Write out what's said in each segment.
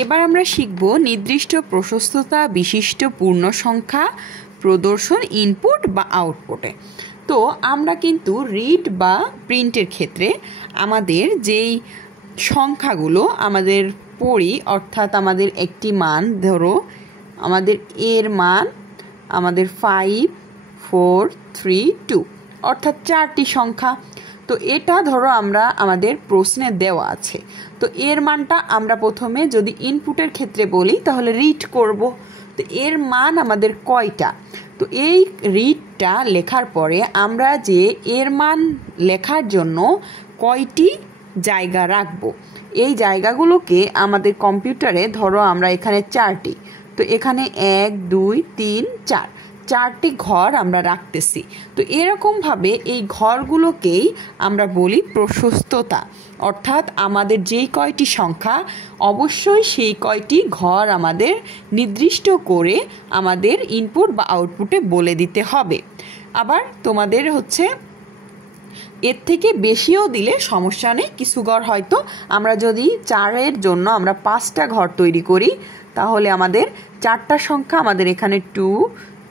এবার আমরা শিখব নির্দিষ্ট প্রশস্ততা বিশিষ্ট পূর্ণ সংখ্যা প্রদর্শন ইনপুট বা আউটপুটে। তো আমরা কিন্তু রিড বা প্রিন্টের ক্ষেত্রে আমাদের যেই সংখ্যাগুলো আমাদের পড়ি, অর্থাৎ আমাদের একটি মান, ধরো আমাদের এর মান আমাদের 5 4 3 2, অর্থাৎ 4টি সংখ্যা। তো এটা ধরো আমরা আমাদের প্রশ্নে দেওয়া আছে, তো এর মানটা আমরা প্রথমে যদি ইনপুটের ক্ষেত্রে বলি তাহলে রিড করব। তো এর মান আমাদের কয়টা, তো এই রিডটা লেখার পরে আমরা যে এর মান লেখার জন্য কয়টি জায়গা রাখবো, এই জায়গাগুলোকে আমাদের কম্পিউটারে ধরো আমরা এখানে 4টি, তো এখানে 1 2 3 4 4টি ঘর আমরা রাখতেছি। তো এরকমভাবে এই ঘরগুলোকেই আমরা বলি প্রশস্ততা, অর্থাৎ আমাদের যেই কয়টি সংখ্যা অবশ্যই সেই কয়টি ঘর আমাদের নির্দিষ্ট করে আমাদের ইনপুট বা আউটপুটে বলে দিতে হবে। আবার তোমাদের হচ্ছে এর থেকে বেশিও দিলে সমস্যা নেই, কিছু ঘর হয়তো আমরা যদি 4-এর জন্য আমরা 5টা ঘর তৈরি করি তাহলে আমাদের 4টা সংখ্যা আমাদের এখানে 2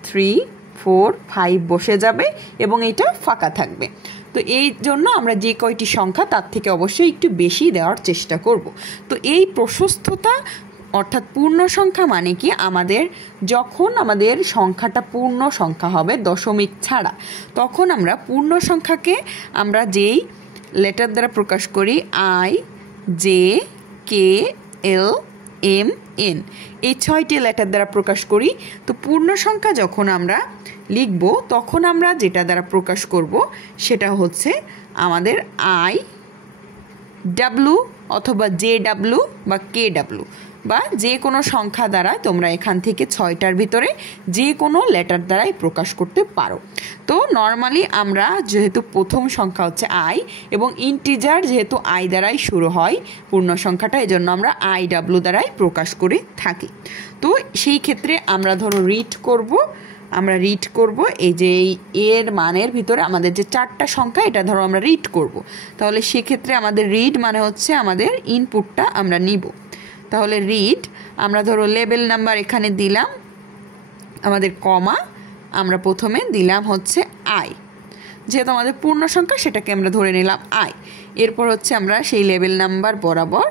3 4 5 বসে যাবে এবং এটা ফাঁকা থাকবে। তো এই জন্য আমরা যে কয়টি সংখ্যা তার থেকে অবশ্যই একটু বেশি দেওয়ার চেষ্টা করব। তো এই প্রশস্ততা অর্থাৎ পূর্ণ সংখ্যা মানে কি, আমাদের যখন আমাদের সংখ্যাটা পূর্ণ সংখ্যা হবে দশমিক ছাড়া, তখন আমরা পূর্ণ সংখ্যাকে আমরা যেই লেটার দ্বারা প্রকাশ করি I J K L M N, এই 6টি লেটার দ্বারা প্রকাশ করি। তো পূর্ণ সংখ্যা যখন আমরা লিখব তখন আমরা যেটা দ্বারা প্রকাশ করব সেটা হচ্ছে আমাদের আই ডাব্লু অথবা জে ডাব্লু বা কে ডাব্লু, বা যে কোনো সংখ্যা দ্বারা তোমরা এখান থেকে 6টার ভিতরে যে কোনো লেটার দ্বারাই প্রকাশ করতে পারো। তো নর্মালি আমরা যেহেতু প্রথম সংখ্যা হচ্ছে আই এবং ইন্টিজার যেহেতু আই দ্বারাই শুরু হয় পূর্ণ সংখ্যাটা, এজন্য আমরা আই ডাব্লু দ্বারাই প্রকাশ করে থাকি। তো সেই ক্ষেত্রে আমরা ধরো আমরা রিড করব এই যে এর মানের ভিতরে আমাদের যে 4টা সংখ্যা, এটা ধরো আমরা রিড করব, তাহলে সেক্ষেত্রে আমাদের রিড মানে হচ্ছে আমাদের ইনপুটটা আমরা নিব। তাহলে রিড আমরা ধরো লেবেল নাম্বার এখানে দিলাম আমাদের কমা, আমরা প্রথমে দিলাম হচ্ছে আই, যেহেতু আমাদের পূর্ণ সংখ্যা সেটাকে আমরা ধরে নিলাম আই। এরপর হচ্ছে আমরা সেই লেবেল নাম্বার বরাবর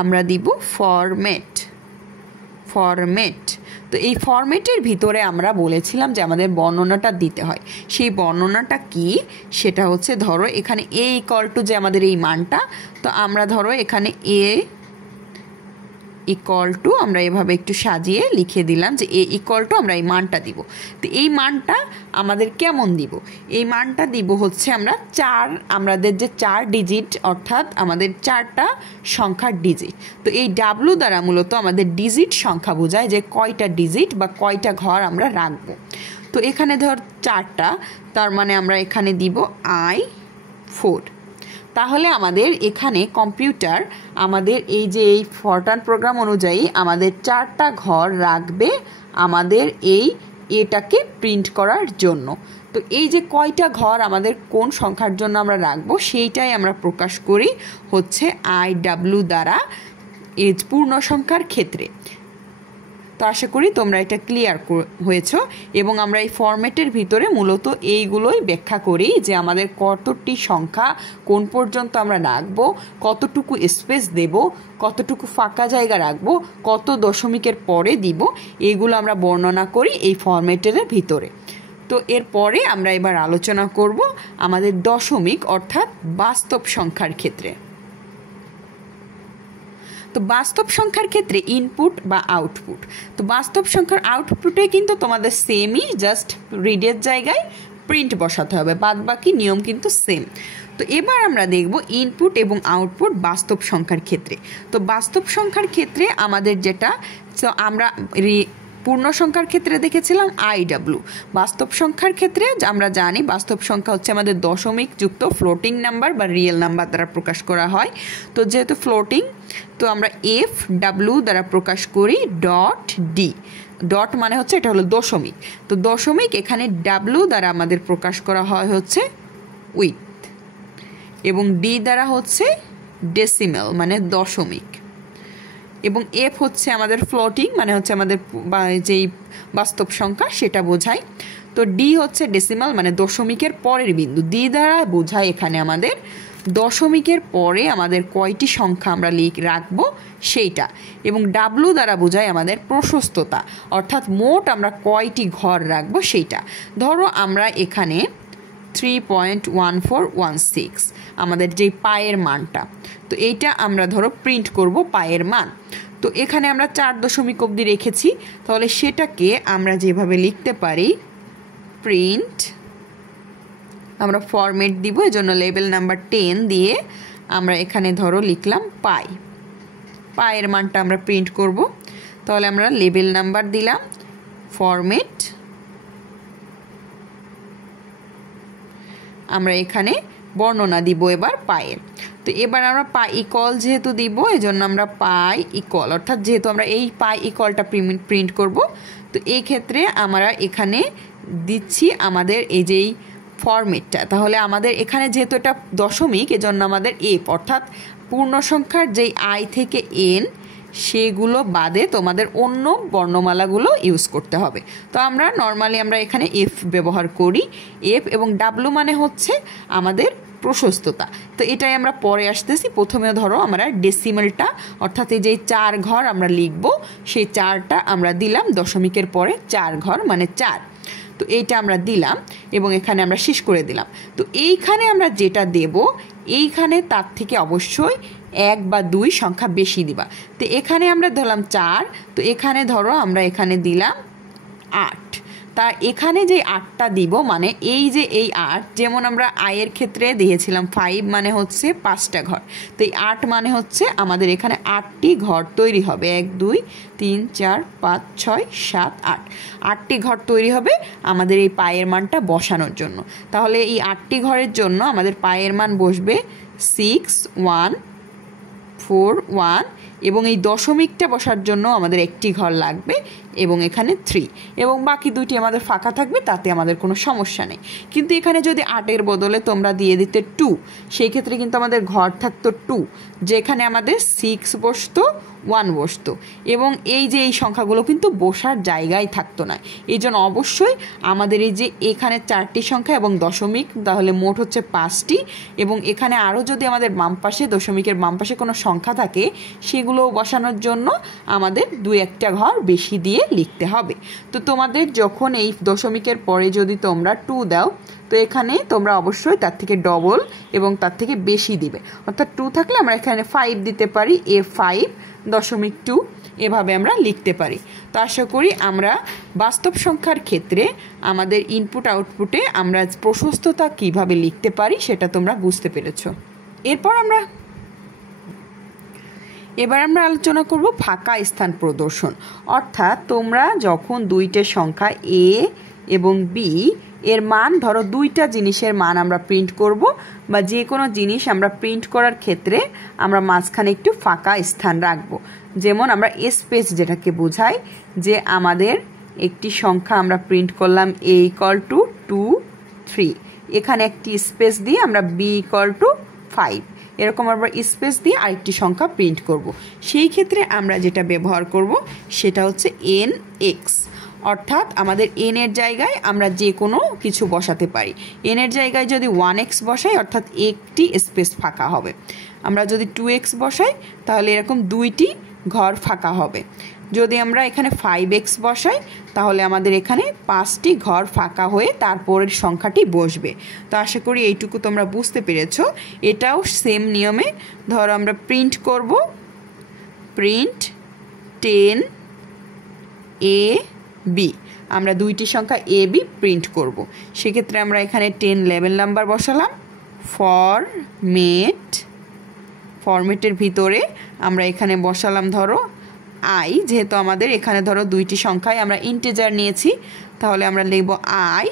আমরা দিব ফরম্যাট। তো এই ফরম্যাটের ভিতরে আমরা বলেছিলাম যে আমাদের বর্ণনাটা দিতে হয়, সেই বর্ণনাটা কি সেটা হচ্ছে ধরো এখানে এ ইকুয়াল টু যে আমাদের এই মানটা, তো আমরা ধরো এখানে এ ইকুয়াল টু আমরা এভাবে একটু সাজিয়ে লিখে দিলাম যে এ ইকুয়াল টু আমরা এই মানটা দিব। তো এই মানটা আমাদের কেমন দিব, এই মানটা দিব হচ্ছে আমরা আমাদের যে 4 ডিজিট, অর্থাৎ আমাদের 4টা সংখ্যার ডিজিট। তো এই ডাব্লু দ্বারা মূলত আমাদের ডিজিট সংখ্যা বোঝায় যে কয়টা ডিজিট বা কয়টা ঘর আমরা রাখবো। তো এখানে ধর 4টা, তার মানে আমরা এখানে দিব আই 4। তাহলে আমাদের এখানে কম্পিউটার আমাদের এই যে এই ফরটার্ন প্রোগ্রাম অনুযায়ী আমাদের 4টা ঘর রাখবে আমাদের এই এটাকে প্রিন্ট করার জন্য। তো এই যে কয়টা ঘর আমাদের কোন সংখ্যার জন্য আমরা রাখবো সেইটাই আমরা প্রকাশ করি হচ্ছে আই ডাব্লু দ্বারা এই পূর্ণ সংখ্যার ক্ষেত্রে। তো আশা করি তোমরা এটা ক্লিয়ার হয়েছো, এবং আমরা এই ফরম্যাটের ভিতরে মূলত এইগুলোই ব্যাখ্যা করি যে আমাদের কতটি সংখ্যা কোন পর্যন্ত আমরা রাখবো, কতটুকু স্পেস দেব, কতটুকু ফাঁকা জায়গা রাখবো, কত দশমিকের পরে দিব, এইগুলো আমরা বর্ণনা করি এই ফরম্যাটের ভিতরে। তো এরপরে আমরা এবার আলোচনা করব আমাদের দশমিক অর্থাৎ বাস্তব সংখ্যার ক্ষেত্রে। তো বাস্তব সংখ্যার ক্ষেত্রে ইনপুট বা আউটপুট, তো বাস্তব সংখ্যার আউটপুটে কিন্তু তোমাদের সেমই, জাস্ট রিডের জায়গায় প্রিন্ট বসাতে হবে, বাদ বাকি নিয়ম কিন্তু সেম। তো এবার আমরা দেখব ইনপুট এবং আউটপুট বাস্তব সংখ্যার ক্ষেত্রে। তো বাস্তব সংখ্যার ক্ষেত্রে আমাদের যেটা, তো আমরা পূর্ণ সংখ্যার ক্ষেত্রে দেখেছিলাম আই ডাব্লু, বাস্তব সংখ্যার ক্ষেত্রে আমরা জানি বাস্তব সংখ্যা হচ্ছে আমাদের দশমিক যুক্ত ফ্লোটিং নাম্বার বা রিয়েল নাম্বার দ্বারা প্রকাশ করা হয়। তো যেহেতু ফ্লোটিং, তো আমরা এফ ডাব্লু দ্বারা প্রকাশ করি ডট ডি, ডট মানে হচ্ছে এটা হলো দশমিক, তো দশমিক এখানে ডাব্লু দ্বারা আমাদের প্রকাশ করা হয় হচ্ছে উইথ, এবং ডি দ্বারা হচ্ছে ডেসিমেল মানে দশমিক। এবং এফ হচ্ছে আমাদের ফ্লোটিং, মানে হচ্ছে আমাদের যেই বাস্তব সংখ্যা সেটা বোঝায়। তো ডি হচ্ছে ডেসিমাল, মানে দশমিকের পরের বিন্দু। ডি দ্বারা বোঝায় এখানে আমাদের দশমিকের পরে আমাদের কয়টি সংখ্যা আমরা রাখবো সেইটা, এবং ডাব্লু দ্বারা বোঝায় আমাদের প্রশস্ততা, অর্থাৎ মোট আমরা কয়টি ঘর রাখবো সেইটা। ধরো আমরা এখানে 3.1416 আমাদের যেই পায়ের মানটা, তো এইটা আমরা ধরো প্রিন্ট করব পায়ের মান। তো এখানে আমরা 4 দশমিক অবধি রেখেছি, তাহলে সেটাকে আমরা যেভাবে লিখতে পারি, প্রিন্ট, আমরা ফরম্যাট দিব, এজন্য লেবেল নাম্বার 10 দিয়ে আমরা এখানে ধরো লিখলাম পায়ের মানটা আমরা প্রিন্ট করব। তাহলে আমরা লেবেল নাম্বার দিলাম, ফরম্যাট, আমরা এখানে বর্ণনা দিব এবার পায়ের। তো এবার আমরা পাই ইকল যেহেতু দিব, এজন্য আমরা পাই ইকল, অর্থাৎ যেহেতু আমরা এই পাই ইকলটা প্রিন্ট করব, তো এই ক্ষেত্রে আমরা এখানে দিচ্ছি আমাদের এই যেই ফরম্যাটটা। তাহলে আমাদের এখানে যেহেতু এটা দশমিক, এজন্য আমাদের এফ, অর্থাৎ পূর্ণ সংখ্যার যেই আই থেকে এন সেগুলো বাদে তোমাদের অন্য বর্ণমালাগুলো ইউজ করতে হবে। তো আমরা নর্মালি আমরা এখানে এফ ব্যবহার করি। এফ এবং ডাব্লু মানে হচ্ছে আমাদের প্রশস্ততা। তো এটাই আমরা পরে আসতেছি। প্রথমে ধরো আমরা ডেসিমালটা, অর্থাৎ এই যে 4 ঘর আমরা লিখব, সেই 4টা আমরা দিলাম দশমিকের পরে 4 ঘর মানে 4। তো এইটা আমরা দিলাম এবং এখানে আমরা শেষ করে দিলাম। তো এইখানে আমরা যেটা দেব, এইখানে তার থেকে অবশ্যই 1 বা 2 সংখ্যা বেশি দিবা। তো এখানে আমরা ধরলাম 4, তো এখানে ধরো আমরা এখানে দিলাম 8। তা এখানে যে 8টা দিব, মানে এই যে এই 8, যেমন আমরা আয়ের ক্ষেত্রে দিয়েছিলাম 5 মানে হচ্ছে 5টা ঘর, তো এই 8 মানে হচ্ছে আমাদের এখানে 8টি ঘর তৈরি হবে। 1 2 3 4 5 6 7 8, 8টি ঘর তৈরি হবে আমাদের এই পায়ের মানটা বসানোর জন্য। তাহলে এই 8টি ঘরের জন্য আমাদের পায়ের মান বসবে 6 1 4 1, এবং এই দশমিকটা বসার জন্য আমাদের একটি ঘর লাগবে এবং এখানে 3, এবং বাকি দুইটি আমাদের ফাঁকা থাকবে, তাতে আমাদের কোনো সমস্যা নেই। কিন্তু এখানে যদি 8-এর বদলে তোমরা দিয়ে দিতে 2, সেই ক্ষেত্রে কিন্তু আমাদের ঘর থাকতো 2, যেখানে আমাদের 6 বসতো, 1 বসতো, এবং এই যে এই সংখ্যাগুলো কিন্তু বসার জায়গায় থাকতো না। এই জন্য অবশ্যই আমাদের এই যে এখানে 4টি সংখ্যা এবং দশমিক, তাহলে মোট হচ্ছে 5টি, এবং এখানে আরও যদি আমাদের বাম পাশে দশমিকের বাম পাশে কোনো সংখ্যা থাকে, সেগুলো বসানোর জন্য আমাদের 2-1টা ঘর বেশি দিয়ে লিখতে হবে। তো তোমাদের যখন এই দশমিকের পরে যদি তোমরা 2 দাও, তো এখানে তোমরা অবশ্যই তার থেকে ডবল এবং তার থেকে বেশি দিবে, অর্থাৎ 2 থাকলে আমরা এখানে 5 দিতে পারি, F5.2 এভাবে আমরা লিখতে পারি। তো আশা করি আমরা বাস্তব সংখ্যার ক্ষেত্রে আমাদের ইনপুট আউটপুটে আমরা প্রশস্ততা কিভাবে লিখতে পারি সেটা তোমরা বুঝতে পেরেছো। এবার আমরা আলোচনা করব ফাঁকা স্থান প্রদর্শন, অর্থাৎ তোমরা যখন 2টা সংখ্যা এ এবং বি এর মান, ধরো 2টা জিনিসের মান আমরা প্রিন্ট করব, বা যে কোনো জিনিস আমরা প্রিন্ট করার ক্ষেত্রে আমরা মাঝখানে একটু ফাঁকা স্থান রাখব। যেমন আমরা স্পেস যেটাকে বোঝাই, যে আমাদের একটি সংখ্যা আমরা প্রিন্ট করলাম a = 2 3, এখানে একটি স্পেস দিয়ে আমরা b = 5, এরকম আমরা স্পেস দিয়ে আরেকটি সংখ্যা প্রিন্ট করব। সেই ক্ষেত্রে আমরা যেটা ব্যবহার করব সেটা হচ্ছে nx, অর্থাৎ আমাদের n এর জায়গায় আমরা যে কোনো কিছু বসাতে পারি। n এর জায়গায় যদি 1x বসাই, অর্থাৎ একটি স্পেস ফাঁকা হবে। আমরা যদি 2x বসাই, তাহলে এরকম 2টি ঘর ফাঁকা হবে। যদি আমরা এখানে 5x বসাই, তাহলে আমাদের এখানে 5টি ঘর ফাঁকা হয়ে তারপরের সংখ্যাটি বসবে। তো আশা করি এইটুকু তোমরা বুঝতে পেরেছো। এটাও সেম নিয়মে ধরো আমরা প্রিন্ট করব, প্রিন্ট 10 AB, আমরা 2টি সংখ্যা AB প্রিন্ট করব। সেক্ষেত্রে আমরা এখানে 10 লেবেল নাম্বার বসালাম, ফরম্যাটের ভিতরে আমরা এখানে বসালাম ধরো i, যেহেতু আমাদের এখানে ধরো 2টি সংখ্যায় আমরা ইন্টিজার নিয়েছি, তাহলে আমরা লিখব i।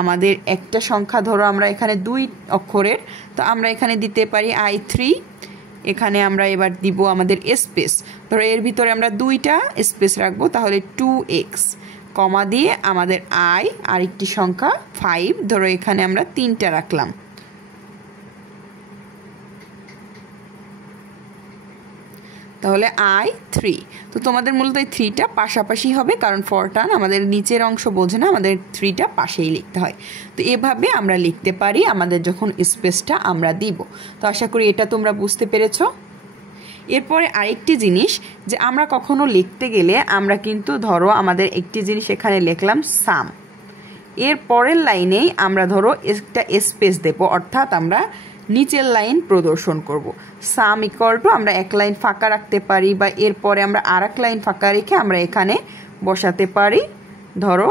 আমাদের একটা সংখ্যা ধরো আমরা এখানে 2 অক্ষরের, তো আমরা এখানে দিতে পারি i3। এখানে আমরা এবার দিব আমাদের স্পেস, ধরো এর ভিতরে আমরা 2টা স্পেস রাখবো, তাহলে 2x, কমা দিয়ে আমাদের i, আরেকটি সংখ্যা 5, ধরো এখানে আমরা 3টা রাখলাম। তাহলে I3। তো তোমাদের মূলত এই 3টা পাশাপাশি হবে, কারণ ফরটার্ন আমাদের নিচের অংশ বোঝে না, আমাদের 3টা পাশেই লিখতে হয়। তো এভাবে আমরা লিখতে পারি আমাদের যখন স্পেসটা আমরা দিব। তো আশা করি এটা তোমরা বুঝতে পেরেছো। এরপরে আরেকটি জিনিস যে আমরা কখনো লিখতে গেলে আমরা কিন্তু ধরো আমাদের একটি জিনিস এখানে লিখলাম সাম, এর পরের লাইনেই আমরা ধরো একটা স্পেস দেব, অর্থাৎ আমরা নিচের লাইন প্রদর্শন করব। সাম ইকুয়াল টু আমরা এক লাইন ফাঁকা রাখতে পারি, বা এরপরে আমরা আর এক লাইন ফাঁকা রেখে আমরা এখানে বসাতে পারি ধরো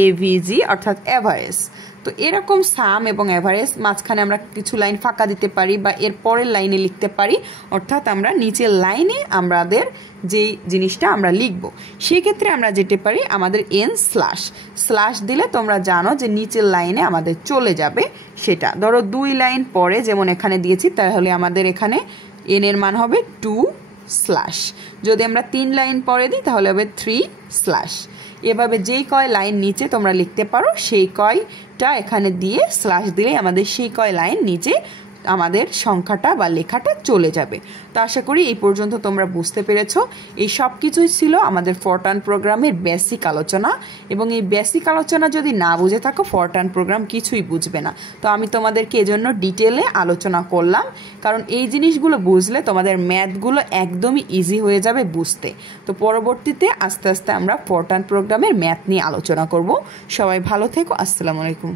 AVG অর্থাৎ অ্যাভারেজ। তো এরকম সাম এবং অ্যাভারেজ মাঝখানে আমরা কিছু লাইন ফাঁকা দিতে পারি, বা এর পরের লাইনে লিখতে পারি, অর্থাৎ আমরা নিচের লাইনে আমাদের যেই জিনিসটা আমরা লিখব সেক্ষেত্রে আমরা যেতে পারি আমাদের n স্ল্যাশ দিলে তোমরা জানো যে নিচের লাইনে আমাদের চলে যাবে সেটা। ধরো 2 লাইন পরে যেমন এখানে দিয়েছি, তাহলে আমাদের এখানে n এর মান হবে 2 যদি আমরা 3 লাইন পরে দিই তাহলে হবে 3 এভাবে যেই কয় লাইন নিচে তোমরা লিখতে পারো সেই কয়টা এখানে দিয়ে স্ল্যাশ দিলে আমাদের সেই কয় লাইন নিচে আমাদের সংখ্যাটা বা লেখাটা চলে যাবে। তো আশা করি এই পর্যন্ত তোমরা বুঝতে পেরেছো। এই সব কিছুই ছিল আমাদের ফরটার্ন প্রোগ্রামের বেসিক আলোচনা, এবং এই বেসিক আলোচনা যদি না বুঝে থাকো ফরটার্ন প্রোগ্রাম কিছুই বুঝবে না। তো আমি তোমাদেরকে এজন্য ডিটেলে আলোচনা করলাম, কারণ এই জিনিসগুলো বুঝলে তোমাদের ম্যাথগুলো একদমই ইজি হয়ে যাবে বুঝতে। তো পরবর্তীতে আস্তে আস্তে আমরা ফরটার্ন প্রোগ্রামের ম্যাথ নিয়ে আলোচনা করব। সবাই ভালো থেকো, আসসালামু আলাইকুম।